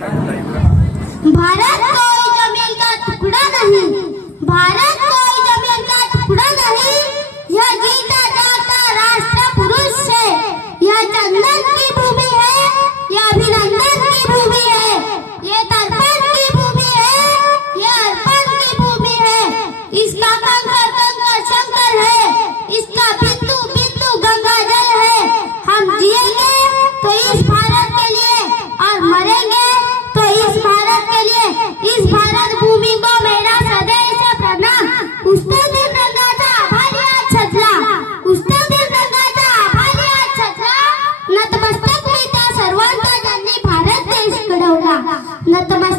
भारत कोई जमीन का टुकड़ा नहीं, भारत कोई जमीन का टुकड़ा नहीं, यह जीता जागता राष्ट्र पुरुष है, यह चंदन की भूमि है, यह अभिनंदन की भूमि है, ये तर्पण की भूमि है, ये अर्पण की भूमि है। इसका कंकर कंकर शंकर है, इसका बिंदु बिंदु गंगा जल है। हम जिएंगे तो इस भारत के लिए और मरेंगे तो इस भारत के लिए। इस भारत भूमि को मेरा सदैव से प्रणाम। उसने दिन रंगाचा आभारी आज छजला, उसने दिन रंगाचा आभारी आज छजला। नतमस्तक मी त्या सर्वांचा ज्यांनी भारत देश घडवला, नतमस्तक